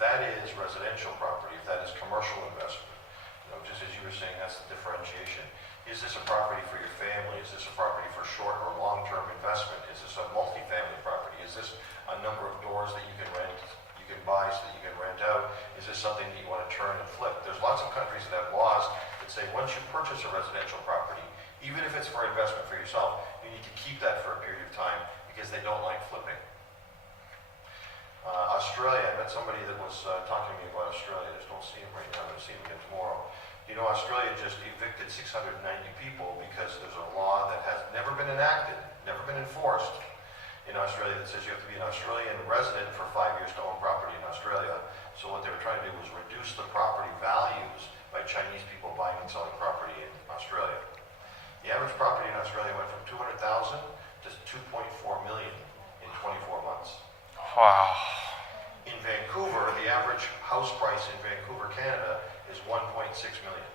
that is residential property, if that is commercial investment, just as you were saying, that's the differentiation. Is this a property for your family? Is this a property for short or long-term investment? Is this a multifamily property? Is this a number of doors that you can rent, you can buy so that you can rent out? Is this something that you want to turn and flip? There's lots of countries that have laws that say once you purchase a residential property, even if it's for investment for yourself, you need to keep that for a period of time because they don't like flipping. Australia, I met somebody that was talking to me about Australia. I just don't see him right now. I'm going to see him again tomorrow. Australia just evicted 690 people because there's a law that has never been enacted, never been enforced in Australia that says you have to be an Australian resident for 5 years to own property in Australia. So what they were trying to do was reduce the property values by Chinese people buying and selling property in Australia. The average property in Australia went from 200,000 to 2.4 million in 24 months. Wow. In Vancouver, the average house price in Vancouver, Canada is 1.6 million.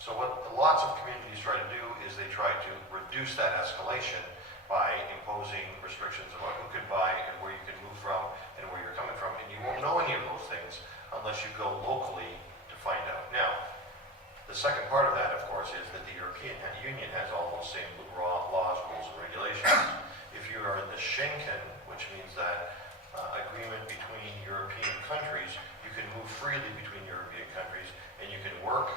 So what lots of communities try to do is they try to reduce that escalation by imposing restrictions about who can buy and where you can move from and where you're coming from. And you won't know any of those things unless you go locally to find out. Now, the second part of that, of course, is that the European Union has all those same laws, rules, and regulations. If you are in the Schengen, which means that agreement between European countries, you can move freely between European countries, and you can work,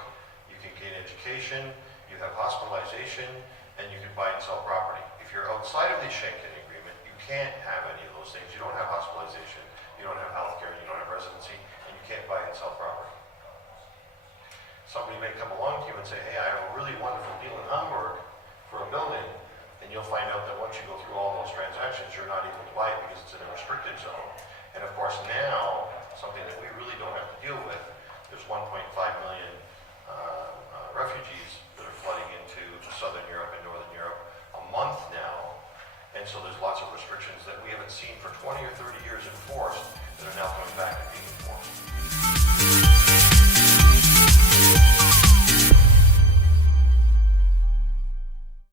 you can gain education, you have hospitalization, and you can buy and sell property. If you're outside of the Schengen agreement, you can't have any of those things. You don't have hospitalization, you don't have healthcare, you don't have residency, and you can't buy and sell property. Somebody may come along to you and say, hey, I have a really wonderful deal in Hamburg for a building, and you'll find out that once you go through all those transactions, you're not able to buy it because it's in a restricted zone. And of course now, something that we really don't have to deal with, there's 1.3